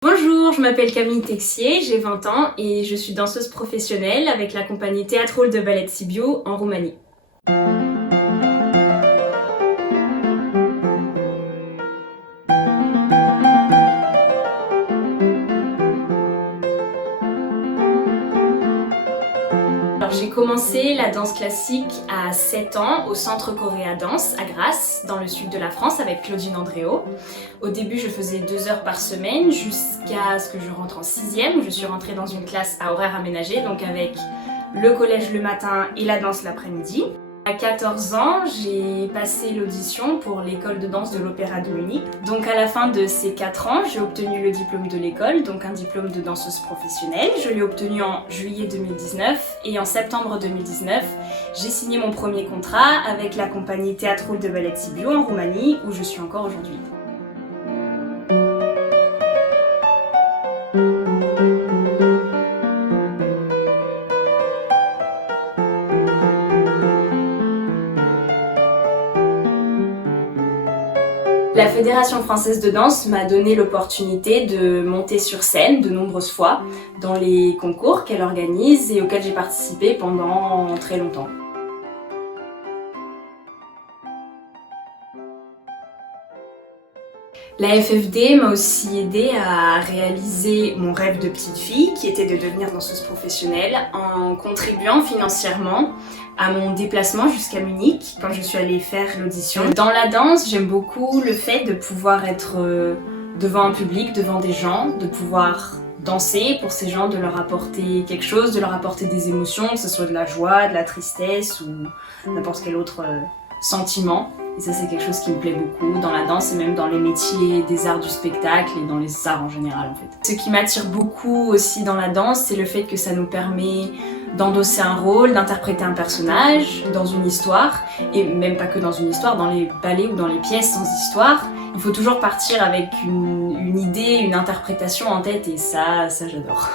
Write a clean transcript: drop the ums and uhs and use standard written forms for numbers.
Bonjour, je m'appelle Camille Texier, j'ai 20 ans et je suis danseuse professionnelle avec la compagnie Teatrul de Ballet Sibiu en Roumanie. Alors, j'ai commencé la danse classique à 7 ans au Centre Coréa Danse à Grasse, dans le sud de la France, avec Claudine Andréot. Au début, je faisais 2 heures par semaine jusqu'à ce que je rentre en 6e, où je suis rentrée dans une classe à horaire aménagé, donc avec le collège le matin et la danse l'après-midi. À 14 ans, j'ai passé l'audition pour l'école de danse de l'Opéra de Munich. Donc à la fin de ces 4 ans, j'ai obtenu le diplôme de l'école, donc un diplôme de danseuse professionnelle. Je l'ai obtenu en juillet 2019 et en septembre 2019, j'ai signé mon premier contrat avec la compagnie Teatrul de Ballet Sibiu en Roumanie, où je suis encore aujourd'hui. La Fédération française de danse m'a donné l'opportunité de monter sur scène de nombreuses fois dans les concours qu'elle organise et auxquels j'ai participé pendant très longtemps. La FFD m'a aussi aidée à réaliser mon rêve de petite fille, qui était de devenir danseuse professionnelle, en contribuant financièrement à mon déplacement jusqu'à Munich quand je suis allée faire l'audition. Dans la danse, j'aime beaucoup le fait de pouvoir être devant un public, devant des gens, de pouvoir danser pour ces gens, de leur apporter quelque chose, de leur apporter des émotions, que ce soit de la joie, de la tristesse ou n'importe quel autre sentiment. Et ça, c'est quelque chose qui me plaît beaucoup dans la danse et même dans les métiers des arts du spectacle et dans les arts en général en fait. Ce qui m'attire beaucoup aussi dans la danse, c'est le fait que ça nous permet d'endosser un rôle, d'interpréter un personnage dans une histoire, et même pas que dans une histoire, dans les ballets ou dans les pièces sans histoire. Il faut toujours partir avec une idée, une interprétation en tête et ça j'adore.